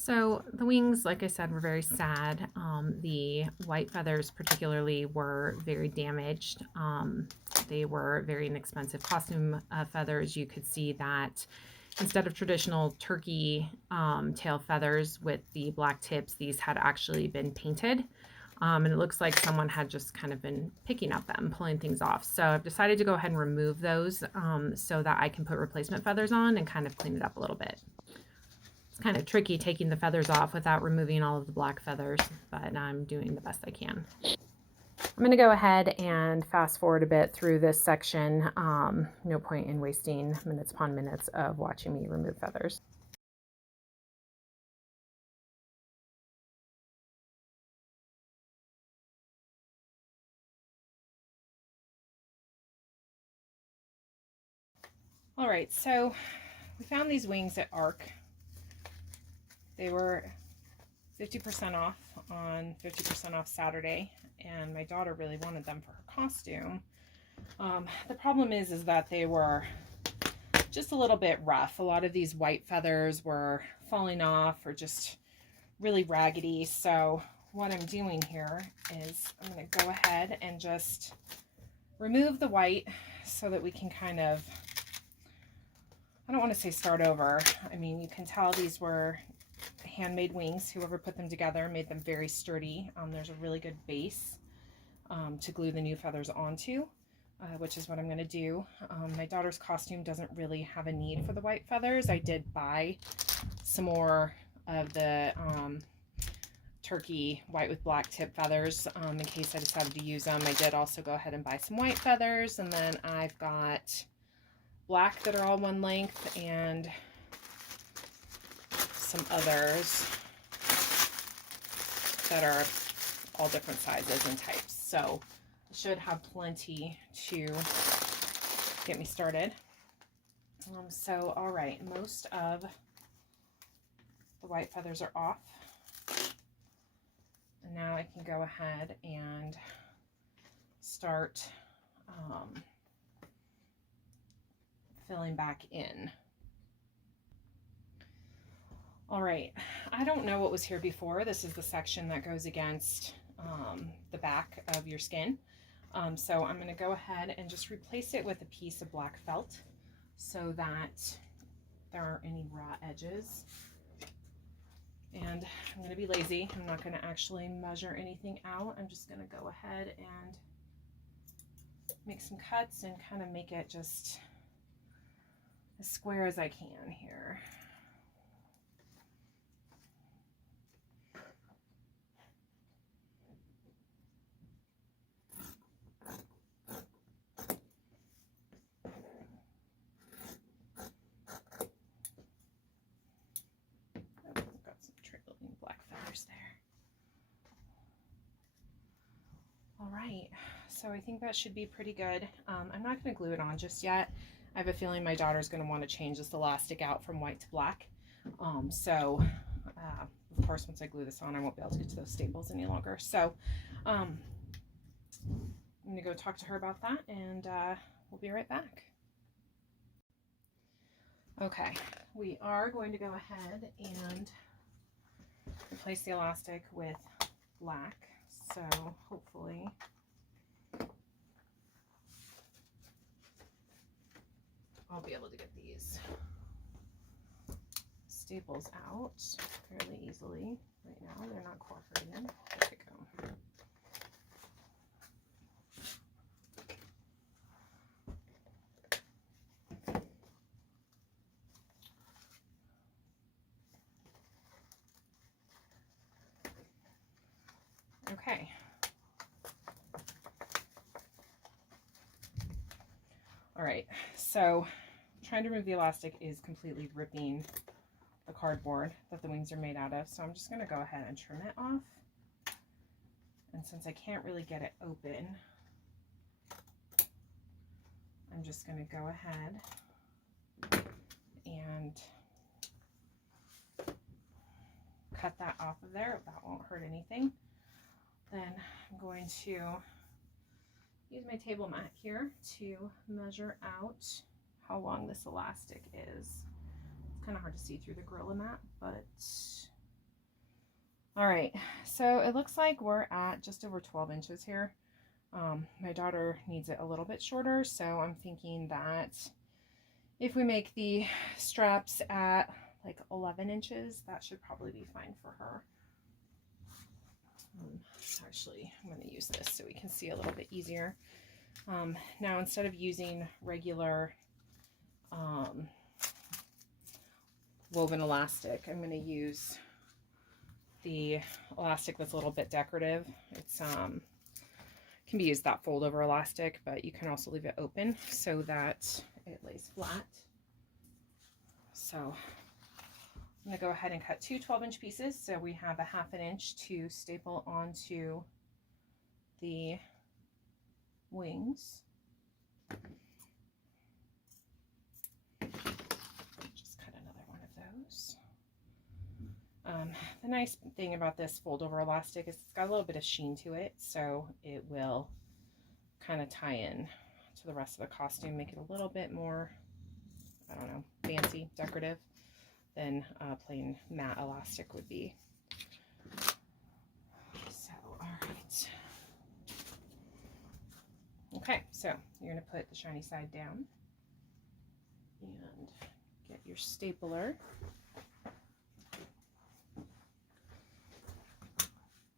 So the wings, like I said, were very sad. The white feathers particularly were very damaged. They were very inexpensive costume feathers. You could see that instead of traditional turkey tail feathers with the black tips, these had actually been painted. And it looks like someone had just kind of been picking at them, pulling things off. So I've decided to go ahead and remove those so that I can put replacement feathers on and kind of clean it up a little bit. It's kind of tricky taking the feathers off without removing all of the black feathers, but I'm doing the best I can. I'm going to go ahead and fast forward a bit through this section. No point in wasting minutes upon minutes of watching me remove feathers. All right, so we found these wings at ARC. They were 50% off on 50% off Saturday, and my daughter really wanted them for her costume. The problem is that they were just a little bit rough. A lot of these white feathers were falling off or just really raggedy. So what I'm doing here is I'm going to go ahead and just remove the white so that we can kind of, I don't want to say start over. I mean, you can tell these were handmade wings. Whoever put them together made them very sturdy. There's a really good base to glue the new feathers onto, which is what I'm going to do. My daughter's costume doesn't really have a need for the white feathers. I did buy some more of the turkey white with black tip feathers in case I decided to use them. I did also go ahead and buy some white feathers, and then I've got black that are all one length and some others that are all different sizes and types. So I should have plenty to get me started. So all right, most of the white feathers are off. And now I can go ahead and start filling back in. All right, I don't know what was here before. This is the section that goes against the back of your skin. So I'm gonna go ahead and just replace it with a piece of black felt so that there aren't any raw edges. And I'm gonna be lazy. I'm not gonna actually measure anything out. I'm just gonna go ahead and make some cuts and kind of make it just as square as I can here. There. All right, so I think that should be pretty good. I'm not going to glue it on just yet. I have a feeling my daughter's going to want to change this elastic out from white to black. Of course, once I glue this on, I won't be able to get to those staples any longer. So I'm going to go talk to her about that, and we'll be right back. Okay, we are going to go ahead and replace the elastic with black, so hopefully I'll be able to get these staples out fairly easily. Right now they're not cooperating. There we go. Okay. All right, so trying to remove the elastic is completely ripping the cardboard that the wings are made out of. So I'm just going to go ahead and trim it off. And since I can't really get it open, I'm just going to go ahead and cut that off of there. That won't hurt anything. Then I'm going to use my table mat here to measure out how long this elastic is. It's kind of hard to see through the Gorilla mat, but All right, so it looks like we're at just over 12 inches here. My daughter needs it a little bit shorter, so I'm thinking that if we make the straps at like 11 inches, that should probably be fine for her. Actually, I'm going to use this so we can see a little bit easier. Now, instead of using regular woven elastic, I'm going to use the elastic that's a little bit decorative. It's can be used that fold over elastic, but you can also leave it open so that it lays flat. So I'm going to go ahead and cut two 12-inch pieces. So we have a 1/2 inch to staple onto the wings. Just cut another one of those. The nice thing about this fold over elastic is it's got a little bit of sheen to it, so it will kind of tie in to the rest of the costume, make it a little bit more, I don't know, fancy, decorative than plain matte elastic would be. So, all right. Okay, so you're going to put the shiny side down and get your stapler.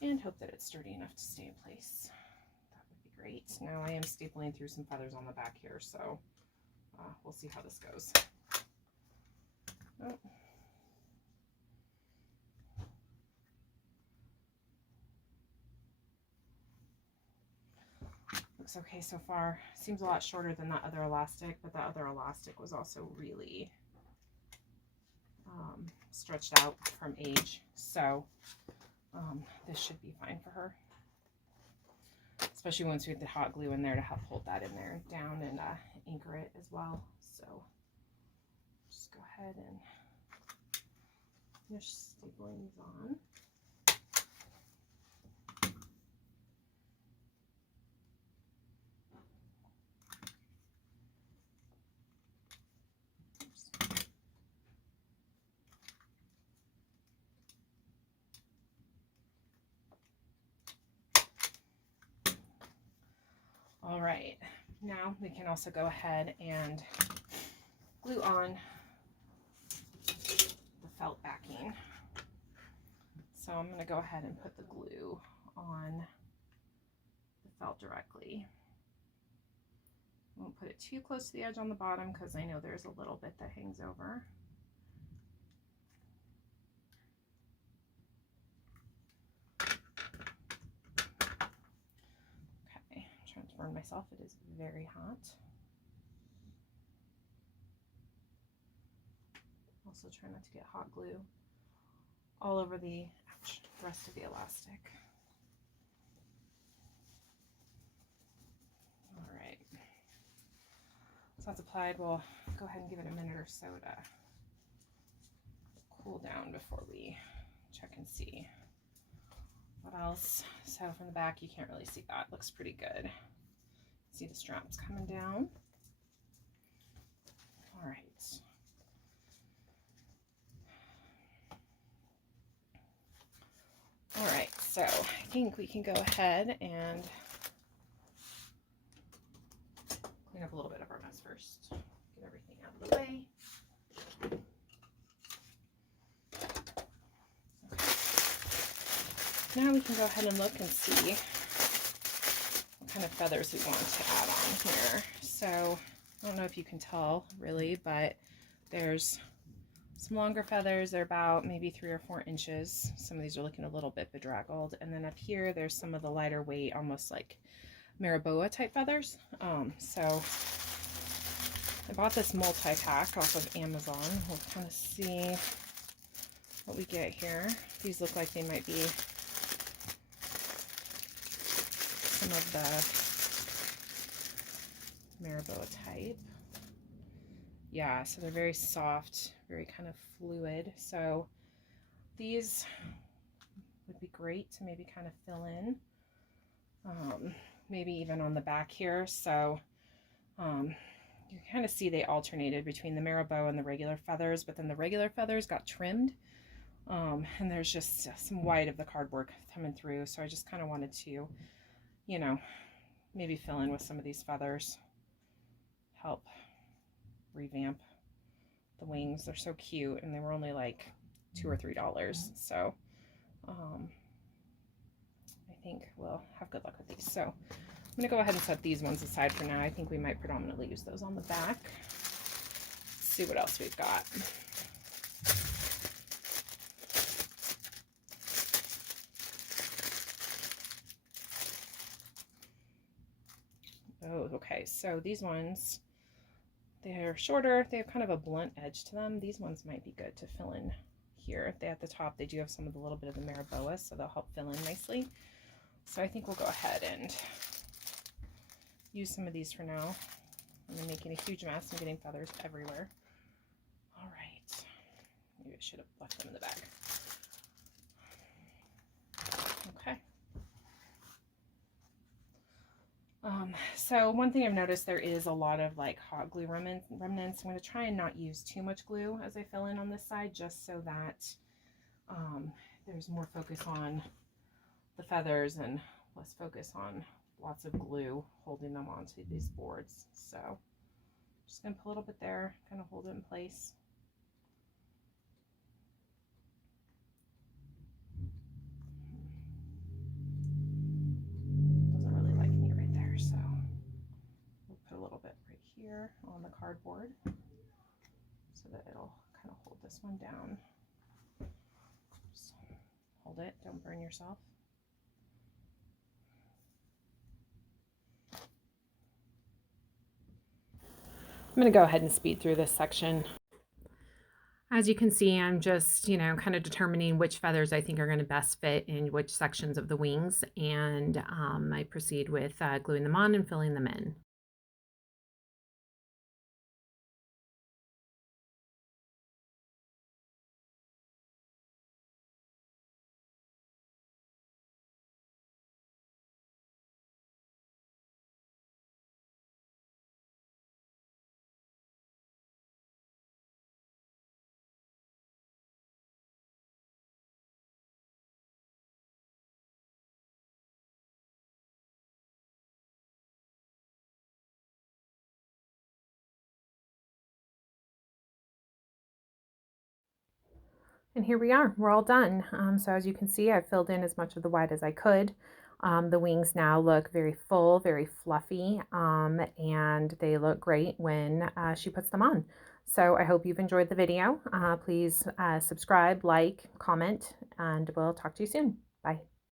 And hope that it's sturdy enough to stay in place. That would be great. Now I am stapling through some feathers on the back here, so we'll see how this goes. Oh. Looks okay so far. Seems a lot shorter than that other elastic, but that other elastic was also really stretched out from age, so this should be fine for her, especially once we get the hot glue in there to help hold that in there down and anchor it as well. So just go ahead and finish stapling these on. All right, now we can also go ahead and glue on the felt backing. So I'm going to go ahead and put the glue on the felt directly. I won't put it too close to the edge on the bottom because I know there's a little bit that hangs over. Burn myself, it is very hot. Also try not to get hot glue all over the rest of the elastic. All right, so that's applied. We'll go ahead and give it a minute or so to cool down before we check and see what else. So from the back you can't really see that. Looks pretty good. See the straps coming down. All right. All right, so I think we can go ahead and clean up a little bit of our mess first. Get everything out of the way. Okay. Now we can go ahead and look and see kind of feathers we want to add on here. So I don't know if you can tell really, but there's some longer feathers. They're about maybe 3 or 4 inches. Some of these are looking a little bit bedraggled. And then up here, there's some of the lighter weight, almost like Mariboa type feathers. So I bought this multi-pack off of Amazon. We'll kind of see what we get here. These look like they might be some of the Mariboa type. Yeah, so they're very soft, very kind of fluid. So these would be great to maybe kind of fill in, maybe even on the back here. So you kind of see they alternated between the Mariboa and the regular feathers, but then the regular feathers got trimmed And there's just some white of the cardboard coming through. So I just kind of wanted to, you know, maybe fill in with some of these feathers, help revamp the wings. They're so cute, and they were only like $2 or $3. So I think we'll have good luck with these. So I'm gonna go ahead and set these ones aside for now. I think we might predominantly use those on the back. Let's see what else we've got. Oh, okay, so these ones, they're shorter. They have kind of a blunt edge to them. These ones might be good to fill in here. They at the top, they do have some of the little bit of the Mariboa, so they'll help fill in nicely. So I think we'll go ahead and use some of these for now. I'm making a huge mess. I'm getting feathers everywhere. All right. Maybe I should have left them in the back. Okay. So one thing I've noticed, there is a lot of like hot glue remnants. I'm going to try and not use too much glue as I fill in on this side, just so that there's more focus on the feathers and less focus on lots of glue holding them onto these boards. So just going to put a little bit there, kind of hold it in place. Doesn't really like me right there, so we'll put a little bit right here on the cardboard so that it'll kind of hold this one down. Just hold it, don't burn yourself. I'm going to go ahead and speed through this section. As you can see, I'm just, kind of determining which feathers I think are going to best fit in which sections of the wings, and I proceed with gluing them on and filling them in. And here we are, we're all done. So as you can see, I've filled in as much of the white as I could. The wings now look very full, very fluffy, and they look great when she puts them on. So I hope you've enjoyed the video. Please subscribe, like, comment, and we'll talk to you soon. Bye.